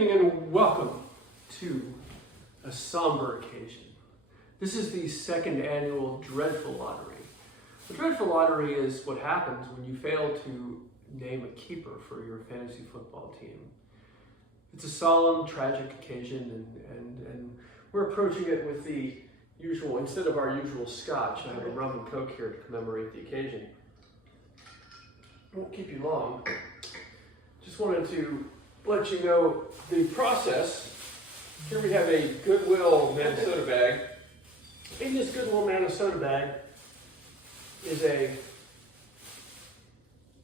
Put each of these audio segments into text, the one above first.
evening and welcome to a somber occasion. This is the second annual Dreadful Lottery. The Dreadful Lottery is what happens when you fail to name a keeper for your fantasy football team. It's a solemn, tragic occasion, and we're approaching it with the usual, instead of our usual scotch, I have a rum and coke here to commemorate the occasion. I won't keep you long. Just wanted to let you know the process. Here we have a Goodwill Manna-soda bag. In this Goodwill Manna-soda bag is a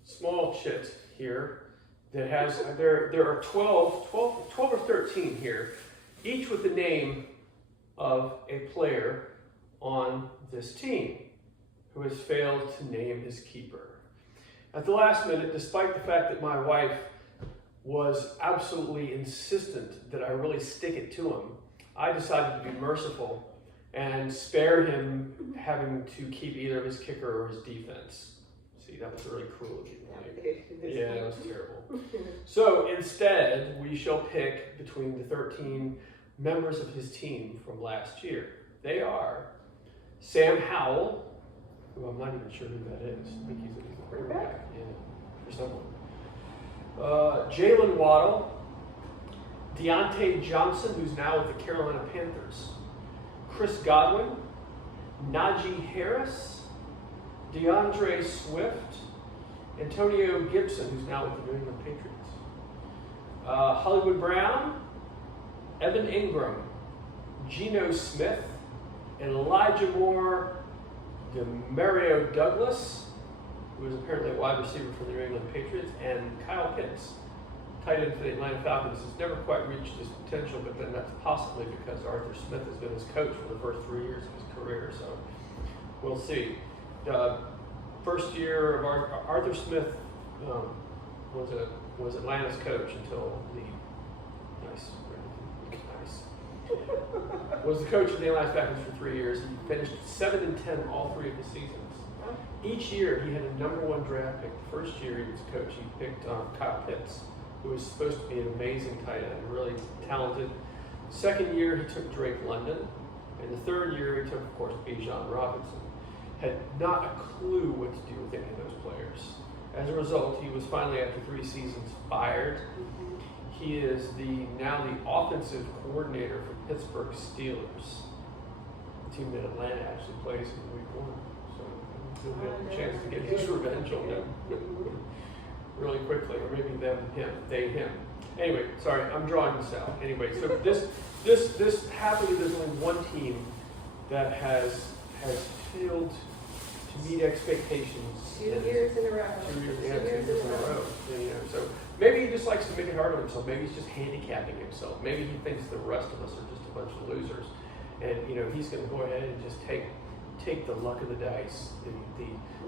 small chit here that has, there are 12 or 13 here, each with the name of a player on this team who has failed to name his keeper. At the last minute, despite the fact that my wife was absolutely insistent that I really stick it to him, I decided to be merciful and spare him having to keep either his kicker or his defense. See, that was really cruel of you. Yeah, that was terrible. So instead, we shall pick between the 13 members of his team from last year. They are Sam Howell, who I'm not even sure who that is. I think he's a quarterback, yeah, for someone. Jalen Waddle, Deontay Johnson, who's now with the Carolina Panthers, Chris Godwin, Najee Harris, DeAndre Swift, Antonio Gibson, who's now with the New England Patriots, Hollywood Brown, Evan Ingram, Geno Smith, Elijah Moore, Demario Douglas, who is apparently a wide receiver for the New England Patriots, and Kyle Pitts, tight end for the Atlanta Falcons, has never quite reached his potential, but then that's possibly because Arthur Smith has been his coach for the first 3 years of his career, so we'll see. First year of Arthur Smith was Atlanta's coach until was the coach of the Atlanta Falcons for 3 years. He finished 7-10 all three of the seasons. Each year he had a #1 draft pick. The first year he was coach, he picked Kyle Pitts, who was supposed to be an amazing tight end, really talented. Second year he took Drake London, and the third year he took, of course, Bijan Robinson. Had not a clue what to do with any of those players. As a result, he was finally, after 3 seasons, fired. He is now the offensive coordinator for Pittsburgh Steelers, the team that Atlanta actually plays in week 1. So he'll get a chance to get his revenge on them really quickly, or maybe him. Anyway, sorry, I'm drawing this out. Anyway, so this happily there's only one team that has failed to meet expectations. 2 years in a row. 2 years in a row. You know, so maybe he just likes to make it hard on himself. Maybe he's just handicapping himself. Maybe he thinks the rest of us are just a bunch of losers, and he's going to go ahead and just take the luck of the dice,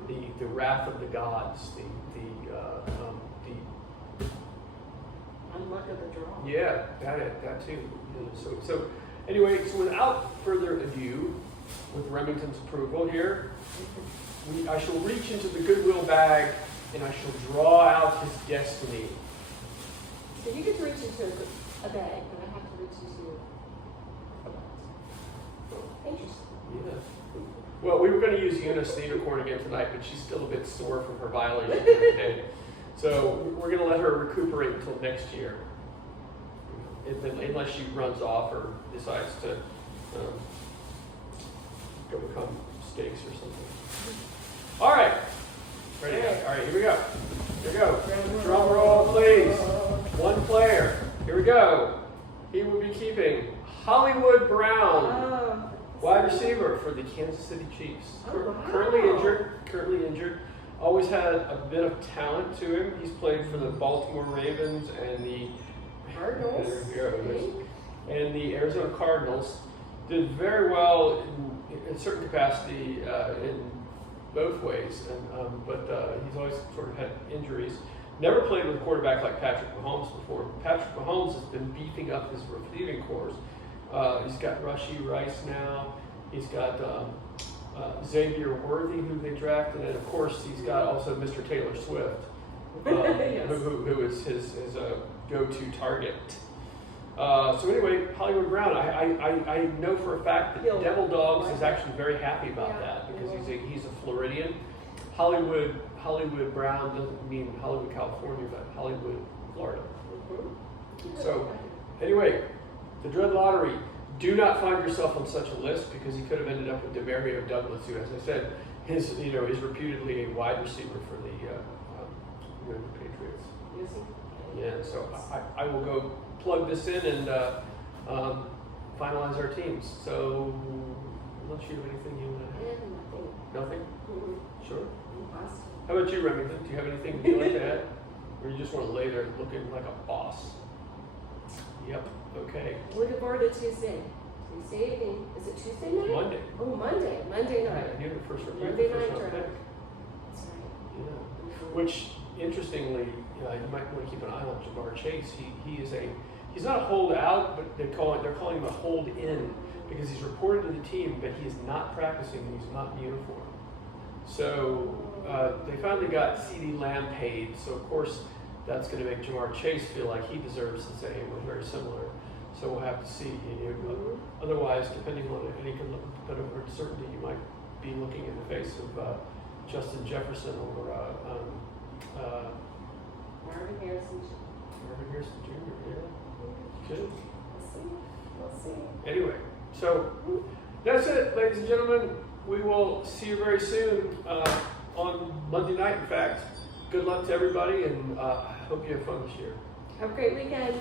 the wrath of the gods, the unluck of the draw. Yeah, that too. So anyway, so without further ado, with Remington's approval here, I shall reach into the Goodwill bag and I shall draw out his destiny. So you get to reach into a bag, and I have to reach into a box. Interesting. Yeah. Well, we were going to use Eunice the unicorn again tonight, but she's still a bit sore from her violation today. So we're going to let her recuperate until next year, unless she runs off or decides to go become steaks or something. All right. Ready? All right, here we go. Here we go. Drum roll, please. One player. Here we go. He will be keeping Hollywood Brown, wide receiver for the Kansas City Chiefs. Currently injured. Always had a bit of talent to him. He's played for the Baltimore Ravens and the Cardinals. And the Arizona Cardinals. Did very well in a certain capacity in both ways, but he's always sort of had injuries. Never played with a quarterback like Patrick Mahomes before. Patrick Mahomes has been beefing up his receiving corps. He's got Rashee Rice now. He's got Xavier Worthy, who they drafted, and of course he's got also Mr. Taylor Swift, Yes. who is his go-to target. So anyway, Hollywood Brown, I know for a fact that He'll Devil Dogs like is that. actually very happy about Yeah, that because he he's a Floridian. Hollywood Brown doesn't mean Hollywood, California, but Hollywood, Florida. Mhm. So anyway, the Dread Lottery. Do not find yourself on such a list because he could have ended up with Demario Douglas, who, as I said, is reputedly a wide receiver for the New England Patriots. Is he? Yeah, so I will go plug this in and finalize our teams. So, unless you have anything you want to I add? have nothing. Nothing? Mhm. Sure. Awesome. How about you, Remington? Do you have anything you'd like to add? Or you just want to lay there looking like a boss? Yep, okay. Looking forward to Tuesday. Tuesday evening. Is it Tuesday night? Monday. Oh, Monday. Monday Yeah, night. you're the first Monday round night pick. draft. That's right. Yeah. Mhm. Which, interestingly, you might want to keep an eye on Jamar Chase. He's not a holdout, but they're calling him a hold in because he's reported to the team, but he is not practicing and he's not in uniform. So they finally got CD Lamb paid. So of course that's going to make Jamar Chase feel like he deserves the same. We're very similar. So we'll have to see. Otherwise, depending on any bit of uncertainty, you might be looking in the face of Justin Jefferson or Marvin Harrison. Marvin Harrison Jr. Yeah, good. We'll see. We'll see. Anyway, so that's it, ladies and gentlemen. We will see you very soon on Monday night. In fact, good luck to everybody, and I hope you have fun this year. Have a great weekend.